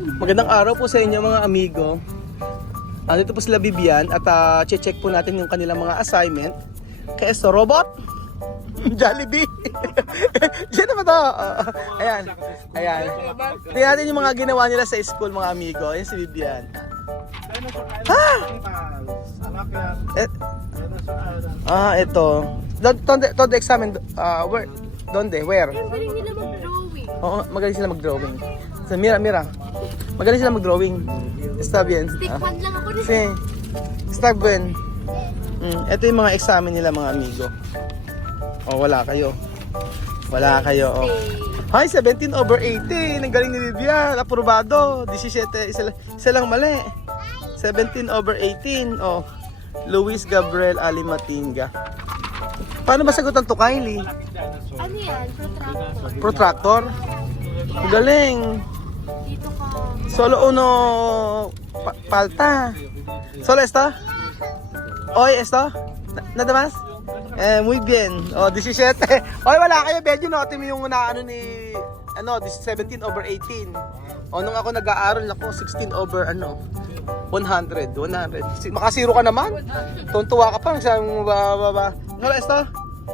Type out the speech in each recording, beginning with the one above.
Magandang araw po sa inyo mga amigo. Dito po sila Bibian at check po natin yung kanilang mga assignment. Keso Robot, Jollibee. Diyan naman to. Ayan. Ayan. Tingnan natin yung mga ginawa nila sa school mga amigo. Ayan si Bibian. Ito. Don't examine. Where? Donde? Where? Magaling nila mag-drawing. Oo, magaling sila mag-drawing. So, mira. Magaling sila mag-drawing. Está bien. Stickman lang ako na. Sí. Está bien. Ito yung mga examen nila mga amigo. Oh, wala kayo. Wala kayo. Oh. Hi, 17/18. Ang galing ni Vivian. Aprobado. 17. Isa lang mali. 17/18. Oh. Luis Gabriel Alimatinga. Paano ba sagutan to, Kylie? Ano yan? Protractor. Protractor? Galing. Dito ka. Solo uno falta. Solo esto? Hoy, esto? Nada más? Muy bien. 17. Hoy, wala kayo. Medyo notin mo yung naano ni 17/18. Nung ako nag-aaral ako 16/100. Makasiro ka naman. Tuntua ka pa. Sabi mo ba. Solo esto?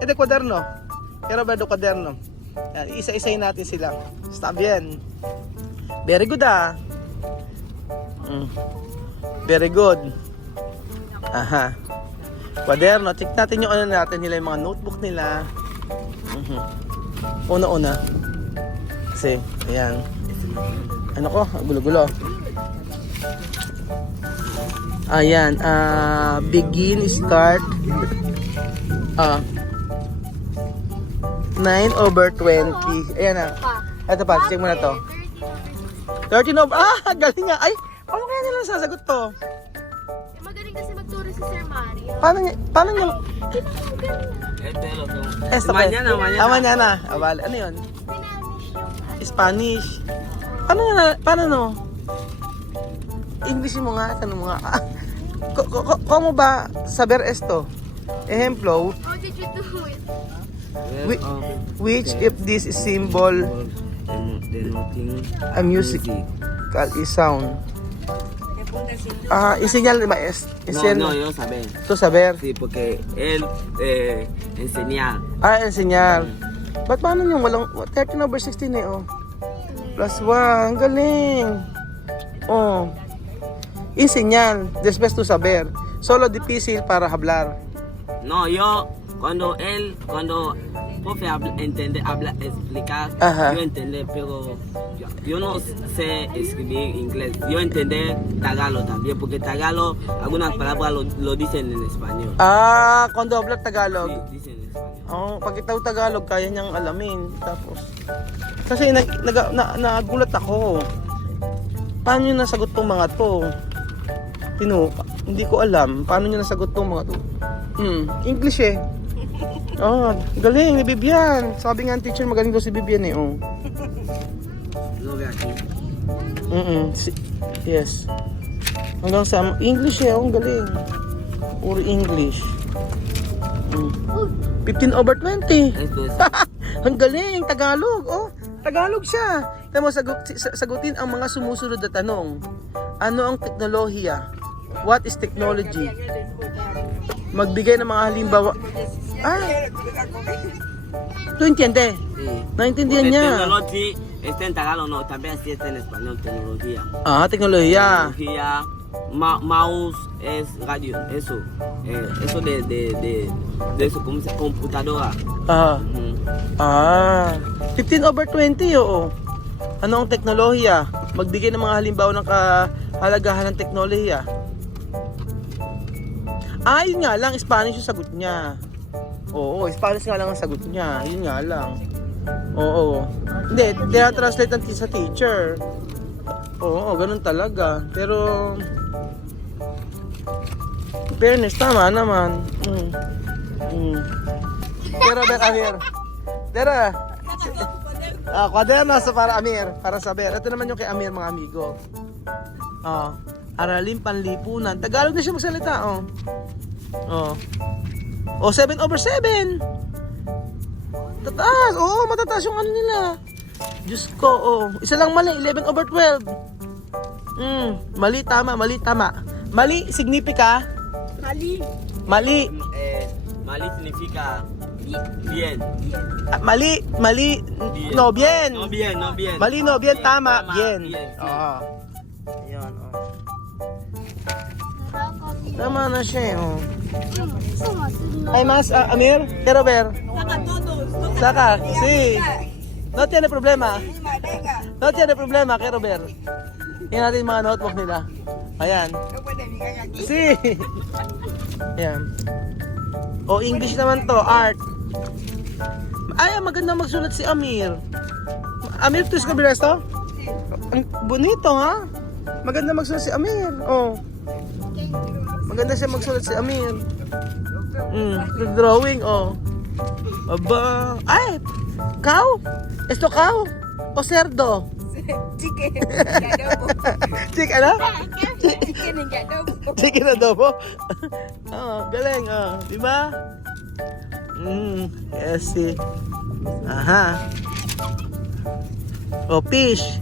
De cuaderno. Pero ba do cuaderno? Isa-isayin natin sila. Está bien. Very good Very good. Aha. Kwaderno, check natin yung ano natin nila, yung mga notebook nila. Una-una. Kasi, ayan. Ano ko? Gulo-gulo. Ayan. Begin, start. 9/20. Ayan na. Ito pa, check mo na to. 13 over. Galing nga. Ay, paano kaya nila sasagot to? Magaling kasi magturo si Sir Mario. Paano nyo? Esto pa. Mañana. Vale. Ano yun? Spanish. Paano no? English mo nga. Tanong mo nga. ¿Cómo ba saber esto? Ejemplo. How did you do it? Which if this is symbol a musical is sound. Enseñar el maestro. No, yo saber. Tú saber. Sí, porque él enseñar. Enseñar. Ba't paano yung walang 13/16 Plus 1. Galing. Enseñar. Después tú saber. Solo difícil para hablar. No, yo cuando profe habla, explicar, Ajá. yo entender, pero yo no sé escribir inglés. Yo entender Tagalog también, porque Tagalog, algunas palabras lo dicen en español. Cuando hablar Tagalog. Sí, dicen en español. Pag itaw Tagalog, kaya niyang alamin. Tapos, kasi nagulat ako. Paano niyo nasagot tong mga to? Hindi ko alam. Paano niyo nasagot tong mga to? English eh. Galing ni Bibian. Sabi nga ang teacher, magaling daw si Bibian eh. No ve aquí. Yes. Hanggang sa English eh. Ang galing. Puro English. 15/20. Esto es. Ang galing. Tagalog. Tagalog siya. Tama, sagutin ang mga sumusunod na tanong. Ano ang teknolohiya? What is technology? Magbigay ng mga halimbawa. ¿Tú entiendes? Sí. Naintindihan niya. Technology está en Tagalog, no, también así está en español, tecnología. Teknolohiya. Tecnología, mouse es radio, eso. Eso de eso, como se computadora. 15/20, oo. Ano ang teknolohiya? Magbigay ng mga halimbawa ng kahalagahan ng teknolohiya. Yun nga lang, Spanish yung sagot niya. Oo, Spanish nga lang ang sagot niya. Yun nga lang. Oo. Hindi, translate natin sa teacher. Oo, ganun talaga. Pero, fairness, tama naman. Pero, Amir. Dera. Kwaderno sa para Amir. Para saber. Ito naman yung kay Amir, mga amigo. Aralin panlipunan. Tagalog na siya magsalita. 7/7. Tataas. Matataas yung ano nila. Diyos ko, Isa lang mali. 11/12. Mali, tama, mali, tama. Mali, signifika? Mali. Mali. Mali significa bien. Mali, mali. No, bien. No bien, no bien. Mali, no, bien, tama. Tama, Bien. bien, sí. Oo. Ayan, oh. Nakaka- Tama na siya, oh. Sumasunod. Ay, mas, Amir, quiero ver. Saca, sí. No tiene problema. No tiene problema, quiero ver. Tingnan natin yung mga notebook nila. Ayan. Sí. Ayan. O, English naman to, art. Ay, maganda magsulat si Amir. Amir, tu escribir esto? Ang bonito, ha? Maganda magsulat si Amir. Oh. Maganda siya magsulat si Amir. Drawing, oh. Aba. Ay! Cow? Esto cow? O cerdo? Chicken. Adobo. Chicken, ano? Chicken and adobo. Chicken adobo? Oh, galing, oh. Di ba? Yes, see. Aha. O, fish.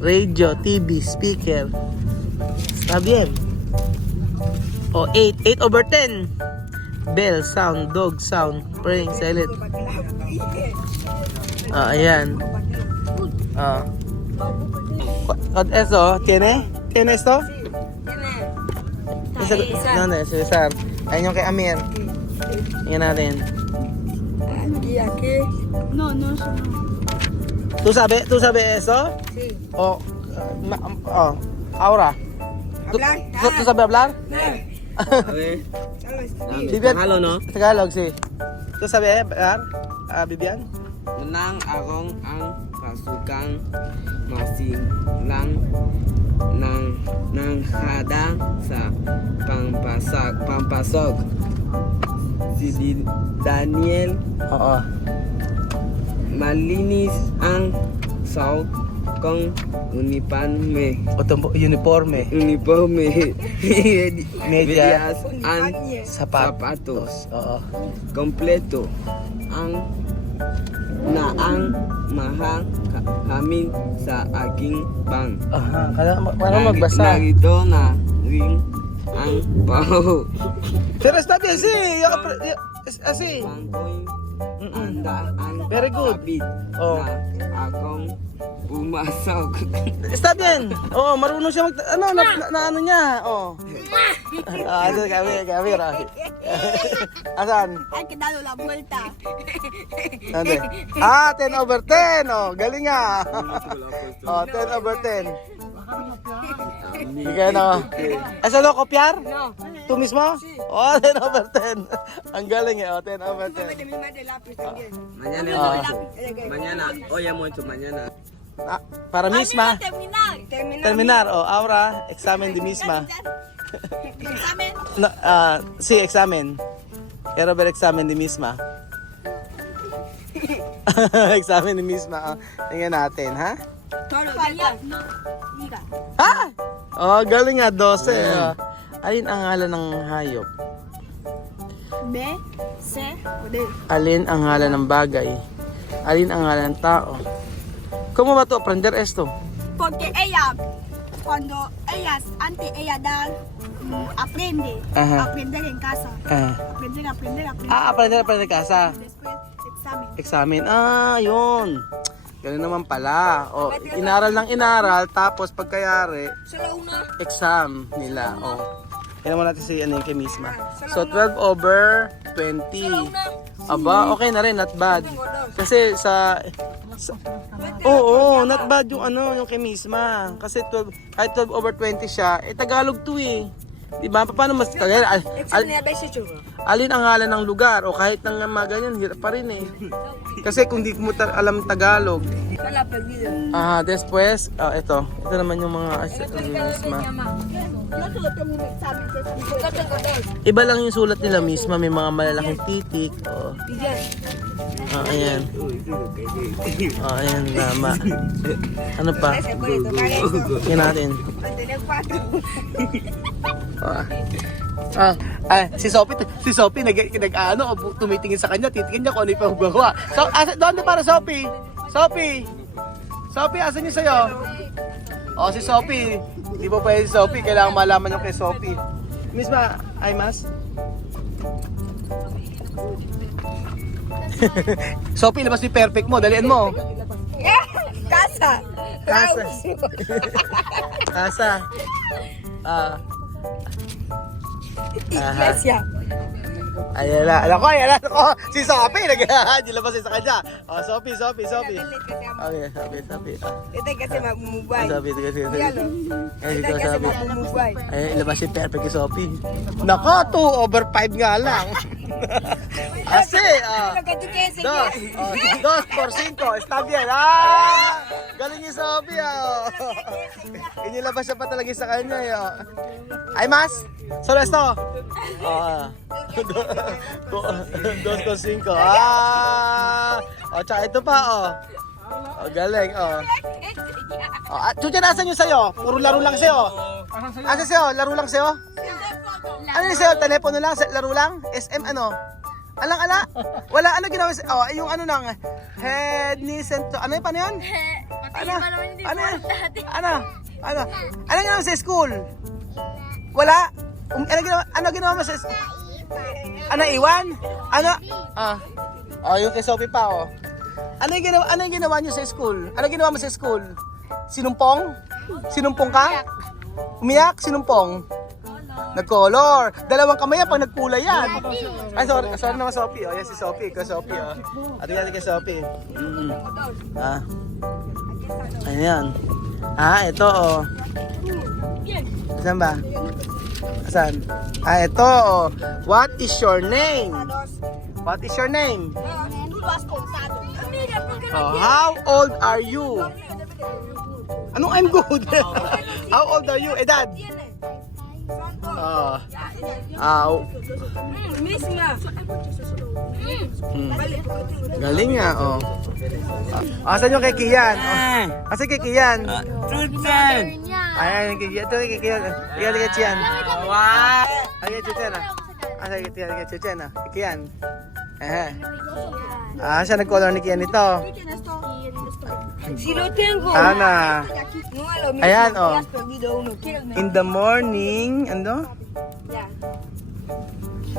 Radio, TV, speaker. Está bien. O, 8 over 10. Bell, sound, dog, sound, praying, silent. Ah, ayan. Ah. Eso, ¿tiene? ¿Tiene esto? ¿Dónde? César. Ayun yung kay Amir. Tingnan natin. Y aquí. No, no, no. ¿Tú sabes eso? Sí. O, ahora. Hablar. ¿Tú sabes hablar? A ver. Vivian. Tagalog, no? Tagalog, sí. ¿Tú sabes hablar, Vivian? Menang akong ang pasukan masilang ng hadang sa pampasok. Si Daniel Oo. malinis ang saw kong uniforme. Uniforme. Medias ang Sapatos. sapatos. Oo. Kompleto ang mahal kami sa aking bang. Aha. Parang magbasa. Narito na rin ang baho. Pero está bien, sí. Así. Bangko'y ang Very good. kapit Oh. na akong pumasok. Está bien. Oo, marunong siya ano niya. Oo. Ito kami. Asan? Hay que darle la vuelta. Ande. 10 over 10. Oh, galing nga. Oh, 10 over 10. Hindi ka na. Eso lo copiar? No. ¿Tú mismo? Oh, 10 over 10. Ang galing eh. Oh, 10 over 10. De mi madre lápiz también. Mañana Ah. mañana, hoy hemos hecho mañana. Ah, para misma. Terminar. Terminar. Oh, ahora, examen de misma. Examen. No, sí, examen. Quiero ver examen de misma. Examen de misma. Oh. Tingnan natin, ha? Todo día. No. Diga. Ha? Oh, galing nga, 12. Oh. Alin ang ngalan ng hayop? B. C. O D. Alin ang ngalan ng bagay? Alin ang ngalan ng tao? ¿Cómo va tu aprender esto? Porque ella, cuando antes ella aprende, Ajá. aprender en casa. Aprender. Aprender casa. Después, examen. Examen. Yun. Ganun naman pala. O, inaral, tapos pagkayari, Solo uno. exam nila. O. Yan naman natin si ano yung kay misma. So, 12 over 20. Aba, okay na rin, not bad. Kasi oo, not bad yung ano, yung kay misma. Kasi kahit 12 over 20 siya, Tagalog to eh. Diba? Paano mas alin ang ngalan ng lugar o kahit nang mga ganyan, hirap pa rin eh. Kasi kung di mo alam Tagalog. Wala perdido. Después, ito naman yung mga misma. Yo solo tengo un examen. Yo tengo dos. Iba lang yung sulat nila misma, may mga malalaking titik. Oh. Ayan. Ayan, tama. Ano pa? Se puede tocar eso. Tingnan natin. Mantener cuatro. Si Sophie nag-ano, tumitingin sa kanya, titingin niya kung ano yung pagbawa. So, doon para Sophie. Sophie, asan yung sayo? Oh, si Sophie. Di ba pwede si Sophie? Kailangan malaman yung kay Sophie. Miss Ma, ay mas? Sophie, labas yung perfect mo. Dalian mo. Casa. Kasa. Kasa. Iglesia. Ayan na. Alam ko. Si Sophie, nilabas sa kanya. Oh, Sophie. Okay, Sophie. Ito kasi magmumubay. Sophie, kasi. Yalo. Ay, Ito ikaw kasi sabi. magmumubay. Ay, ilabas yung perfect kay Sophie. Nako, 2/5 nga lang. Asi, dos por 5. Está bien. Galing yung Sophie, Inilabas siya pa talaga sa kanya, Ay, mas? Solo esto? Dos por 5. Tsaka ito pa, galing, Chucha, nasan yung sayo? Puro laro lang sa'yo. Asan sa'yo? Laro lang sa'yo? Ano yung sa'yo? Telepono lang? Laro lang? SM ano? Alang-ala? Wala, ano ginawa sa'yo? Yung ano nang head, knees, and toe. Ano yung paano yun? Ano? Ano yun? Ano ginawa sa school? Wala? Ano ginawa mo sa school? Ano, iwan? Ano? Yung kay Sophie pa, Ano yung ginawa niyo sa school? Ano ginawa mo sa school? Sinumpong? Sinumpong ka? Umiyak? Sinumpong? Nag-color. Dalawang kamay yan pag nagkulay yan. Ay, sorry naman Sophie. Yan si Sophie. Ikaw Sophie. At yan kay Sophie. Ayan. Ito Saan ba? Saan? Ito What is your name? What is your name? How old are you? Anong I'm good? How old are you? Edad? Galing nga, Asan yung kay Kian? Asan kay Kian? Chuchen! Ayan, ito kay Kian. Ikaw kay Kian. Wow! Ay, Chuchen, Asan kay Chuchen, Kian. Siya nag-color ni Kian ito. Si lo tengo. Ana. No, a lo mismo. Ayan, Has perdido uno. ¿Quieres In the morning, Ya.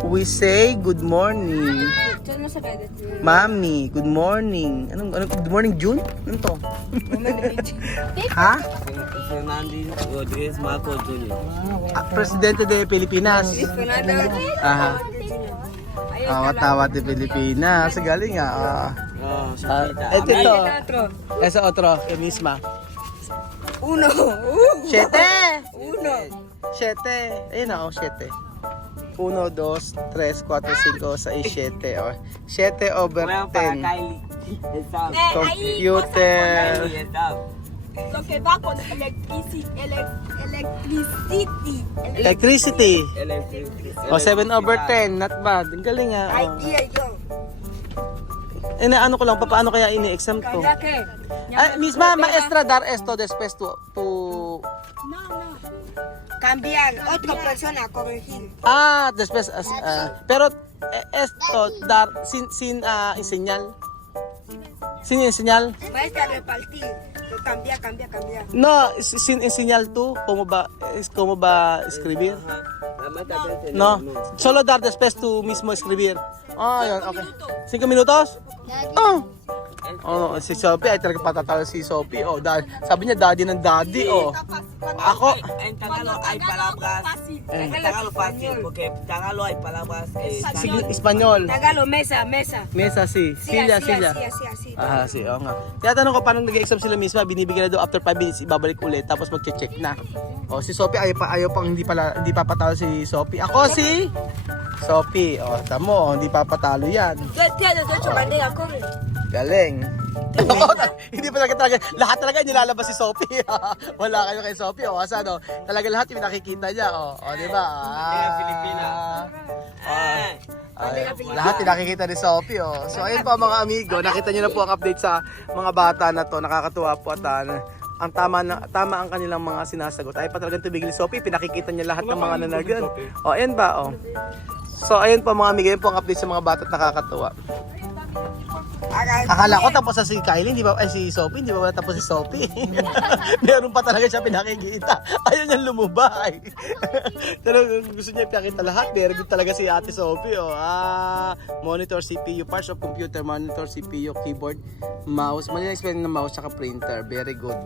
we say good morning. Entonces no se puede decir. Mami, good morning. Anong good morning, June? Ano to? Ha? Fernandez Rodriguez Marcos Jr. Presidente de Pilipinas. Aha. Tawat de Pilipinas. Galing nga. Ito. Esa otro, que misma. Uno. Siete. Uno. Siete. Ayun na, 7. 1, 2, 3, 4, 5, 6, 7. 7 over Bueno, para 10. Kylie. Está. Computer. Kylie está. Lo que va con Electricity. Electric. 7 over 10. Not bad. Ang galing nga. Ay, tía, yo. Ano ko lang, paano kaya ini-exam to? ¿Ya qué? Ay, misma, maestra, dar esto después to... Cambiar. Otra persona, corregir. Después, pero esto, dar, sin enseñar. Sin enseñar. Maestra, repartir. Cambiar. No, sin enseñar tú, ¿cómo va a escribir? No, solo dar después tú mismo escribir. Yun, okay. 5 minutos? Si Sophie ay talaga patatalo si Sophie. Sabi niya daddy ng daddy. Ako. En Tagalog hay palabras. En Tagalog fácil porque en Tagalog hay palabras que Espanyol. Tagalo, mesa. Mesa, si. Silla. Así. Si, oo nga. Tinatanong ko paano nag-exam sila misma, binibigyan na daw after 5 minutes, ibabalik ulit, tapos mag-check na. Si Sophie, ayaw pang hindi pa patalo si Sophie. Ako si Sophie. Tamo, hindi pa patalo yan. Galing. Hindi pa talaga, lahat talaga nilalabas si Sophie. Wala kayo kay Sophie. Talaga lahat yung nakikita niya. Di ba? Pilipina. Lahat pinakikita ni Sophie. So ayun po mga amigo, nakita niyo na po ang update sa mga bata na to. Nakakatuwa po at ang tama ang kanilang mga sinasagot. Ay pa talagang tubig ni Sophie, pinakikita niya lahat ng mga nanargan. Ayun ba? So ayun po mga amigo, yun po ang update sa mga bata at nakakatuwa. Akala ko tapos na si Kylie, di ba? Ay, si Sophie, di ba tapos si Sophie? Meron pa talaga siya pinakikita. Ayaw niya lumubay. Talagang gusto niya ipakita lahat. Very good talaga si Ate Sophie. Oh. Monitor, CPU, parts of computer, monitor, CPU, keyboard, mouse. Mali na explain ng mouse, saka printer. Very good.